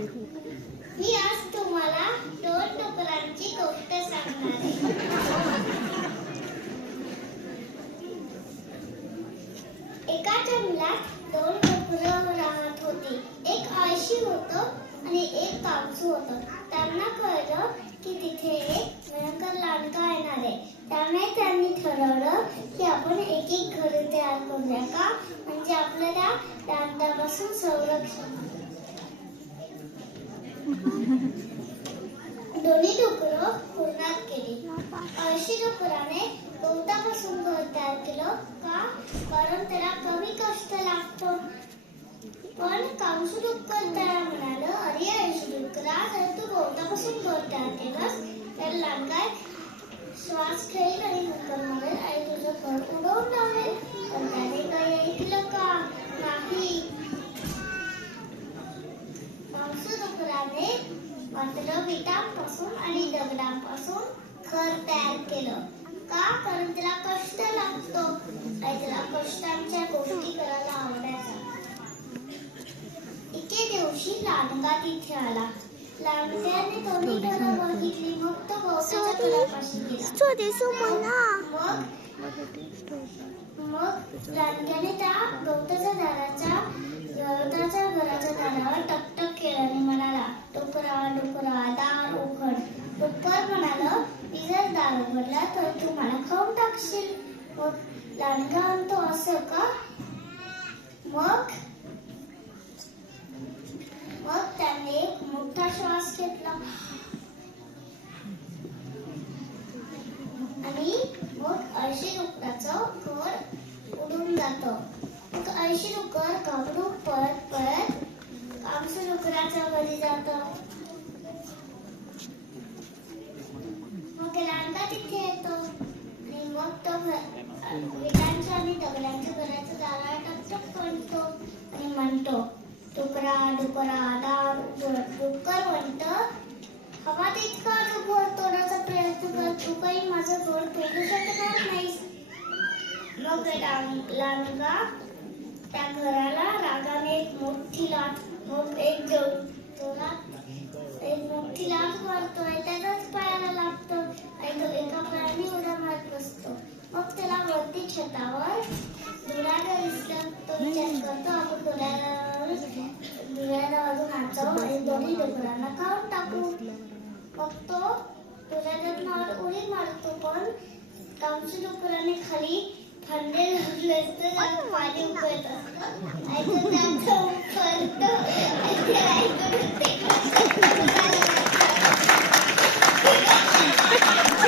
मी आज तुम्हाला दोन डुकरांची गोष्ट सांगणार आहे. एका जंगलात दोन डुकरं राहत होती. एक आळशी होतं आणि एक कामसू होतं. त्यांना कळलं की तिथे एक भयंकर लांडगा येणार आहे. त्यामुळे त्यांनी ठरवलं की आपण एक एक घर तयार करूया का, म्हणजे आपल्याला लांडगापासून संरक्षण. दोन्ही डुकरं कुरणात गेली. आळशी डुकराने गवतापासून घर तयार केलं का, कारण त्याला कमी कष्ट लागतं. पण कामसू डुक्कर त्याला म्हणालं, अरे आळशी डुकरा, जर तू गवतापासून घर तयार केलंस तर लांडगा श्वास घेईल आणि मुक्कर मारेल आणि तुझं घर उडवून टाकेल. पण त्याने काही ऐकलं का? नाही. कामसू डुकराने मात्र विटांपासून आणि दगडांपासून घर तयार केलं का, कारण त्याला कष्ट लागतो आणि त्याला कष्टांच्या गोष्टी करायला आवडायच्या. एके दिवशी लांडगा तिथे आला. लांडग्याने दोन्ही घरं बघितली. मग तो गवताच्या घरापाशी गेला. मग लांडग्याने त्या गवताच्या घराच्या दारावर टकटक केलं आणि म्हणाला, डुकरा डुकरा दार उघड. डुक्कर म्हणाला, मी जर दार उघडला तर तू मला खाऊन टाकशील. मग लांडगा म्हणतो, असं का? मग त्याने एक मोठा श्वास घेतला आणि मग आळशी डुकराचं घर उडून जातं. मग आळशी डुक्कर घाबरून पळत कामसू डुकराच्या घरी जातं. मग लांडगा तिथे येतो आणि मग तो विटांच्या आणि दगडांच्या घराच्या दाराला टकटक करतो आणि म्हणतो, डुकरा डुकरा दार उघड. डुक्कर म्हणतं, हवा तितका तू घर तोडायचा प्रयत्न कर, तू काही माझं घर तोडू शकणार नाहीस. मग लांडगा त्या घराला रागाने एक मोठी लाट मारतो आणि त्याच्याच पायाला लागतो आणि तो एका पायाने उड्या मारत बसतो. मग त्याला वरती छतावर धुराला दिसलं. तो विचार करतो, आपण धुराला अजून नाचावं आणि दोन्ही डुकरांना खाऊन टाकू. मग तो धुराला उडी मारतो. पण कामसू डुकराने खाली फांदे लागले असते, पाणी उकळत असतं.